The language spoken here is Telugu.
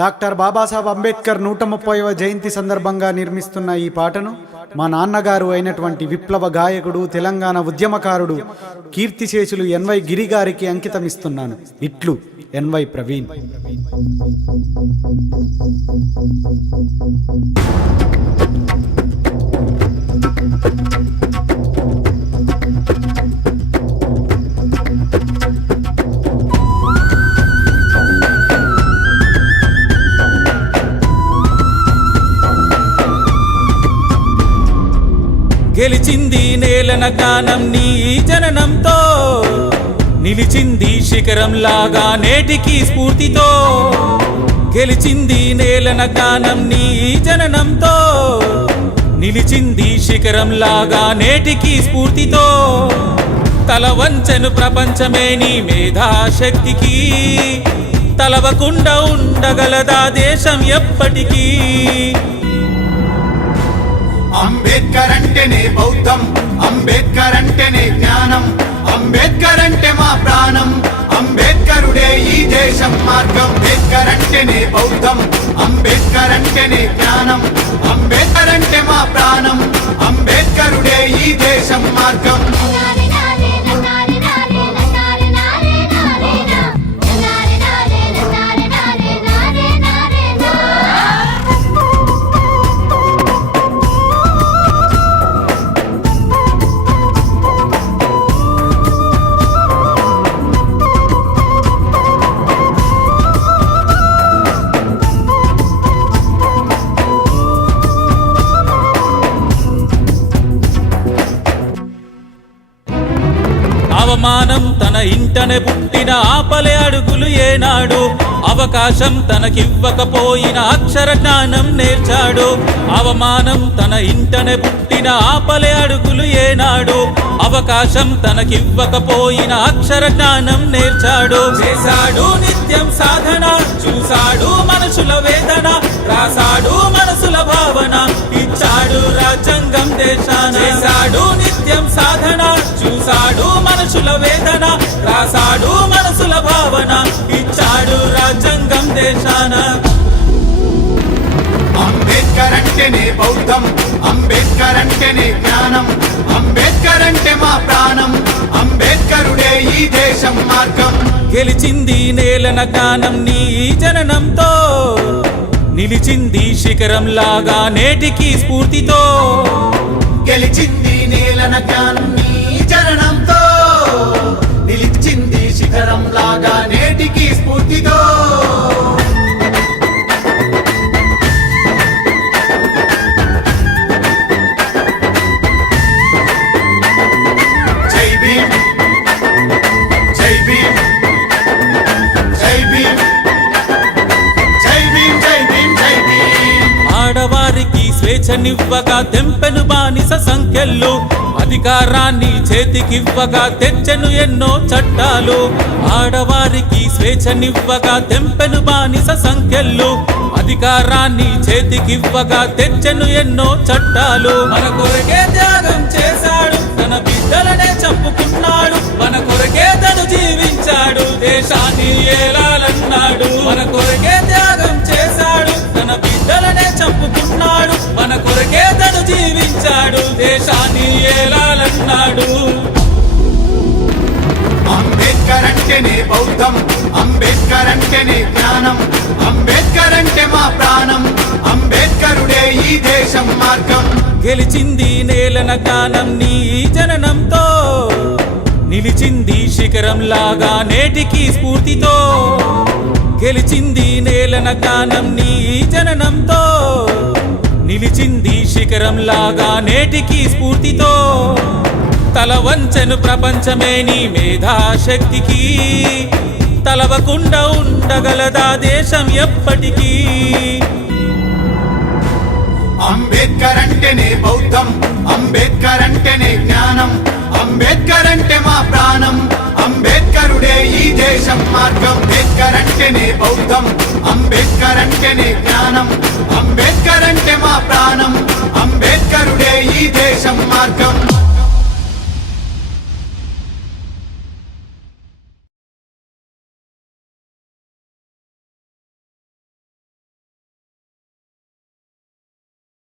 డాక్టర్ బాబాసాహెబ్ అంబేద్కర్ 130వ జయంతి సందర్భంగా నిర్మిస్తున్న ఈ పాటను మా నాన్నగారు అయినటువంటి విప్లవ గాయకుడు, తెలంగాణ ఉద్యమకారుడు, కీర్తిశేషులు ఎన్వై గిరి గారికి అంకితమిస్తున్నాను. ఇట్లు ఎన్వై ప్రవీణ్. గెలిచింది నేలన గానం నీ జననంతో, నిలిచింది శిఖరంలాగా నేటికి స్ఫూర్తితో. గెలిచింది నేలన గానం నీ జననంతో, నిలిచింది శిఖరంలాగా నేటికి స్ఫూర్తితో. తల వంచెను ప్రపంచమే నీ మేధాశక్తికి, తలవకుండా ఉండగలదా దేశం ఎప్పటికీ. అంబేద్కర్ అంటేనే బౌద్ధం, అంబేద్కర్ అంటేనే జ్ఞానం, అంబేద్కర్ అంటే మా ప్రాణం, అంబేద్కరుడే ఈ దేశం మార్గం. అంబేద్కర్ అంటేనే బౌద్ధం, అంబేద్కర్ అంటేనే జ్ఞానం, అంబేద్కర్ అంటే మా ప్రాణం, అంబేద్కరుడే ఈ దేశం మార్గం. అవమానం తన ఇంటనే పుట్టిన ఆపలే అడుగులు ఏనాడు, అవకాశం తనకివ్వకపోయిన అక్షర జ్ఞానం నేర్చాడు. అవమానం తన ఇంటనే పుట్టిన ఆపలే అడుగులు ఏనాడు, అవకాశం తనకివ్వకపోయిన అక్షర జ్ఞానం నేర్చాడు. చేశాడు నిత్యం సాధన, చూశాడు మనుషుల వేదన, రాశాడు మనసుల భావన, ఇచ్చాడు రాజ్యాంగం దేశాన. చేశాడు నిత్యం సాధన, చూశాడు మనుషుల వేదన, రాశాడు మనసుల భావన, ఇచ్చాడు రాజ్యాంగం దేశాన. అంబేద్కర్ అంటేనే బౌద్ధం, అంబేద్కర్ అంటేనే జ్ఞానం, అంబేద్కర్ అంటే మా ప్రాణం, అంబేద్కరుడే ఈ దేశం మార్గం. గెలిచింది నేలన గానం నీ జననంతో, నిలిచింది శిఖరంలాగా నేటికి స్ఫూర్తితో. గెలిచింది నేలన గానం నీ జననంతో, నిలిచింది శిఖరంలాగా నేటికి స్ఫూర్తితో. జై భీమ్, జై భీమ్, జై భీమ్, జై భీమ్, జై భీమ్, జై భీమ్. ఆడవారికి స్వేచ్ఛనివ్వగా తెంపెను బానిస సంఖ్యలు, అధికారాన్ని చేతికివ్వగా తెచ్చెను ఎన్నో చట్టాలు. ఆడవారికి స్వేచ్ఛనివ్వగా తెంపెను బానిస సంఖ్యలు, అధికారాన్ని చేతికివ్వగా తెచ్చెను ఎన్నో చట్టాలు. మన కొరకే త్యాగం చేశాడు, తన బిడ్డలనే చంపుకున్నాడు, మన కొరకే తను జీవించాడు, దేశాన్ని ఏలాలన్నాడు. మన కొరకే త్యాగం చేశాడు, తన బిడ్డలనే చంపుకున్నాడు, మన కొరకే తను జీవించాడు, దేశాన్ని ఏలాలన్నాడు. అంబేద్కర్ అంటేనే బౌద్ధం, అంబేద్కర్ అంటేనే జ్ఞానం, అంబేద్కర్ అంటే మా ప్రాణం, అంబేద్కరుడే ఈ దేశం మార్గం. గెలిచింది నేలన గానం నీ జననంతో, నిలిచింది శిఖరంలాగా నేటికి స్ఫూర్తితో. గెలిచింది నేలన గానం నీ జననంతో, నిలిచింది శిఖరంలాగా నేటికి స్ఫూర్తితో. తల వంచెను ప్రపంచమే నీ మేధాశక్తికి, తలవకుండా ఉండగలదా దేశం ఎప్పటికీ. అంబేద్కర్ అంటేనే బౌద్ధం, అంబేద్కర్ అంటేనే జ్ఞానం, అంబేద్కర్ అంటే మా ప్రాణం, అంబేద్కరుడే ఈ దేశం మార్గం. అంబేద్కర్ అంటేనే బౌద్ధం, అంబేద్కర్ అంటేనే జ్ఞానం, అంబేద్కర్ అంటే మా ప్రాణం, అంబేద్కరుడే ఈ దేశం మార్గం.